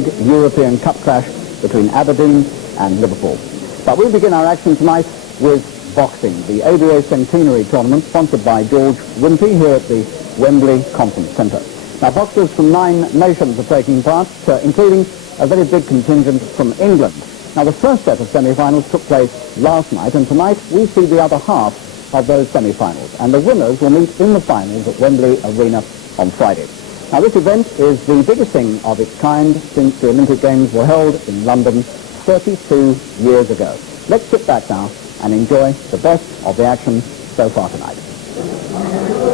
big European Cup clash between Aberdeen and Liverpool. But we begin our action tonight with boxing, the ABA Centenary Tournament sponsored by George Wimpey here at the Wembley Conference Centre. Now, boxers from 9 nations are taking part, including a very big contingent from England. Now, the first set of semi-finals took place last night, and tonight we see the other half of those semi-finals, and the winners will meet in the finals at Wembley Arena on Friday. Now, this event is the biggest thing of its kind since the Olympic Games were held in London 32 years ago. Let's sit back now and enjoy the best of the action so far tonight.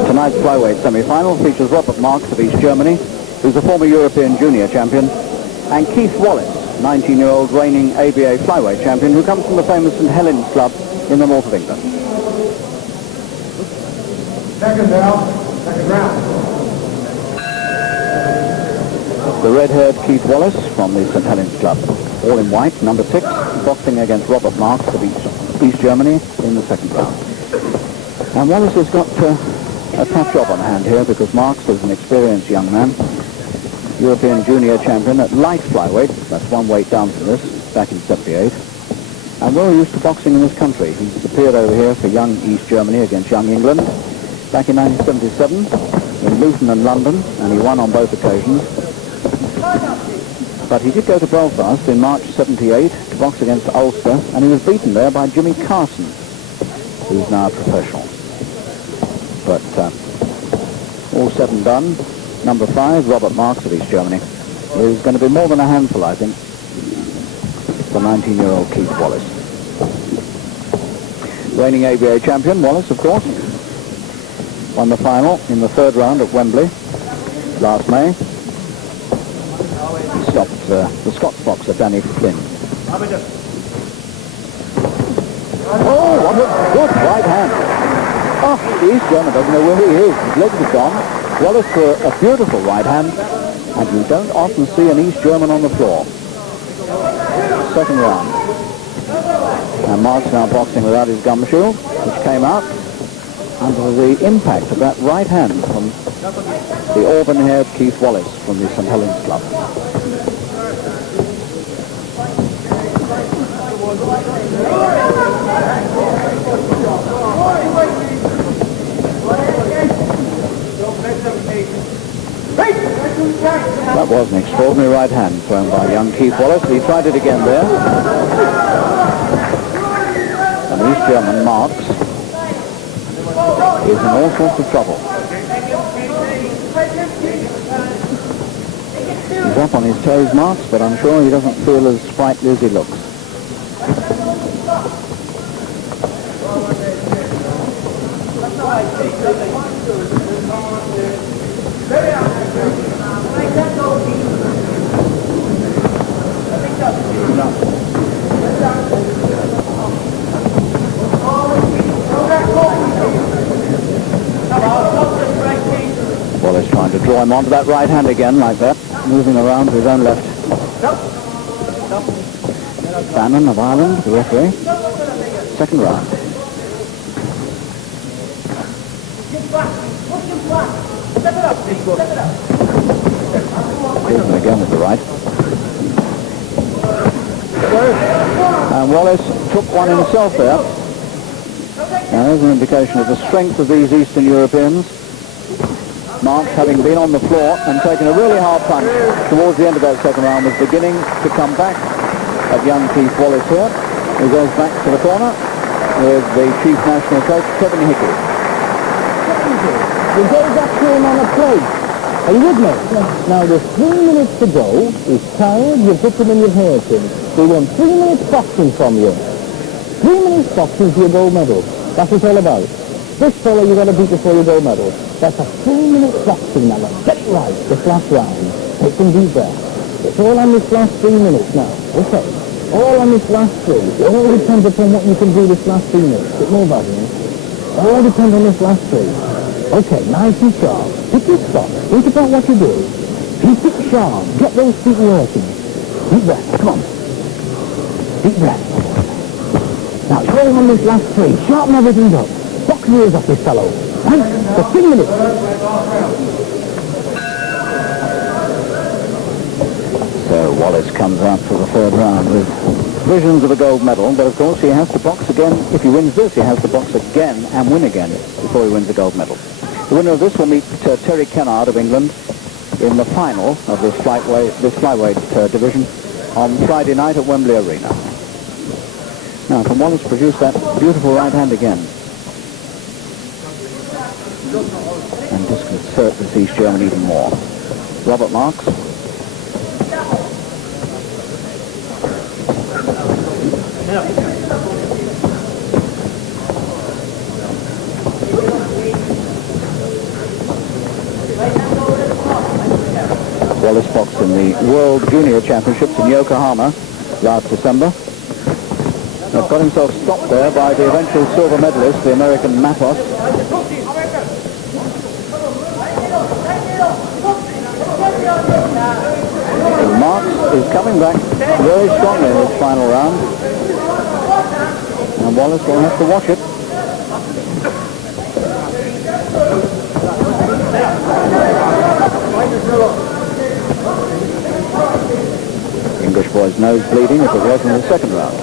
Tonight's flyweight semi-final features Robert Marks of East Germany, who's a former European junior champion, and Keith Wallace, 19-year-old reigning ABA flyweight champion, who comes from the famous St Helens Club in the north of England. Second round. The red-haired Keith Wallace from the St Helens Club, all in white, number 6, boxing against Robert Marks of East Germany in the second round. And Wallace has got a tough job on hand here because Marks is an experienced young man, European junior champion at light flyweight, that's one weight down from this, back in 78, and well used to boxing in this country. He's appeared over here for young East Germany against young England back in 1977 in Luton and London, and he won on both occasions. But he did go to Belfast in March 78 to box against Ulster, and he was beaten there by Jimmy Carson, who's now a professional. But all said and done, number 5, Robert Marks of East Germany, is going to be more than a handful, I think, for 19-year-old Keith Wallace. Reigning ABA champion, Wallace, of course, won the final in the third round at Wembley last May. He stopped the Scots boxer Danny Flynn. Oh, what a good right hand. Oh, the East German doesn't know where he is. His legs are gone. Wallace for a beautiful right hand, and you don't often see an East German on the floor. Second round. And Mark's now boxing without his gumshoe, which came out under the impact of that right hand from the auburn-haired Keith Wallace from the St Helens Club. That was an extraordinary right hand thrown by young Keith Wallace. He tried it again there. And East German Marks is in all sorts of trouble. He's up on his toes, Marks, but I'm sure he doesn't feel as sprightly as he looks. Wallace trying to draw him onto that right hand again like that, moving around to his own left. Bannon of Ireland, the referee. Second round. Gordon again with the right. And Wallace took one himself there. Now there's an indication of the strength of these Eastern Europeans. Marks, having been on the floor and taken a really hard punch towards the end of that second round, was beginning to come back at young Keith Wallace here. He goes back to the corner with the chief national coach, Kevin Hickey. You go back to him on a plate. Are you with me? Yes. Now there's 3 minutes to go. He's tired, you've hit him and you've hurt him. We want 3 minutes boxing from you. 3 minutes boxing for your gold medal. That's what it's all about. This fellow you got to beat before your gold medal. That's a 3 minute boxing now. Let's get it right, this last round. Take some deep breaths. It's all on this last 3 minutes now. Okay. All on this last 3. It all depends upon what you can do this last 3 minutes. Bit more about it. All depends on this last 3. Okay, nice and sharp. Pick your spot. Think about what you do. Keep it sharp. Get those feet working. Deep breath. Come on. Deep breath. Now, it's all on this last 3. Sharpen everything up. Box the ears off this fellow. Right? For 3 minutes. So Wallace comes out for the third round with visions of a gold medal, but of course he has to box again. If he wins this, he has to box again and win again before he wins a gold medal. The winner of this will meet Terry Kennard of England in the final of this flyweight division on Friday night at Wembley Arena. Now, can Wallace produce that beautiful right hand again and disconcert this East German even more? Robert Marks. Wallace boxed in the World Junior Championships in Yokohama last December. Got himself stopped there by the eventual silver medalist, the American Matos. Marks is coming back very strongly in this final round, and Wallace will have to watch it. English boy's nose bleeding as it was in the second round.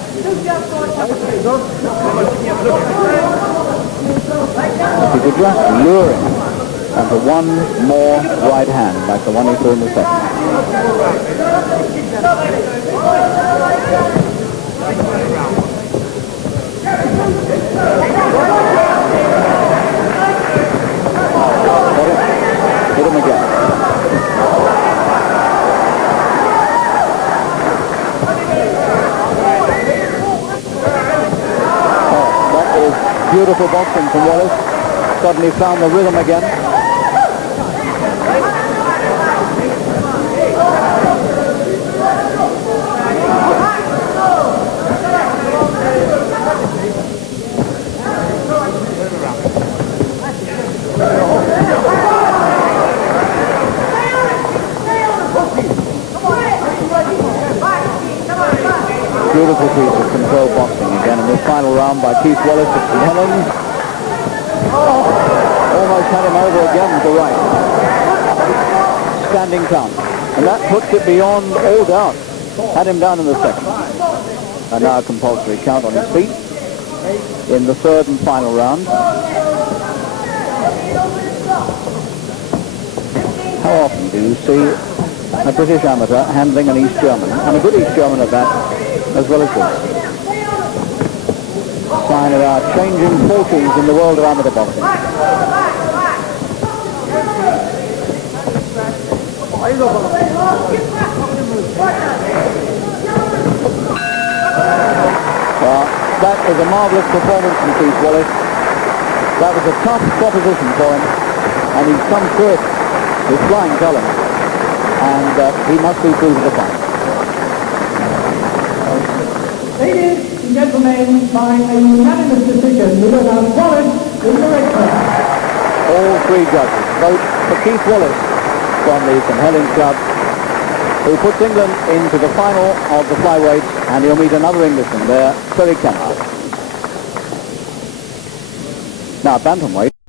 If he could just lure him onto one more right hand like the one he threw in the second. Hit him again. Beautiful boxing from Wallace. Suddenly found the rhythm again. Beautiful piece of control boxing again in this final round by Keith Wallace of St. Helens. Almost had him over again with the right. Standing count. And that puts it beyond all doubt. Had him down in the second. And now a compulsory count on his feet in the third and final round. How often do you see a British amateur handling an East German, and a good East German at that, as well as this? Sign of our changing fortunes in the world of amateur boxing. That is a marvellous performance from Keith Wallace. That was a tough proposition for him, and he's come through it with flying colours, and he must be through to the final. Ladies and gentlemen, by a unanimous decision, we will have Wallace in the red corner. All three judges vote for Keith Wallace from the St. Helens Club, who puts England into the final of the flyweights, and he'll meet another Englishman there, Terry Kennard. Now, bantamweight.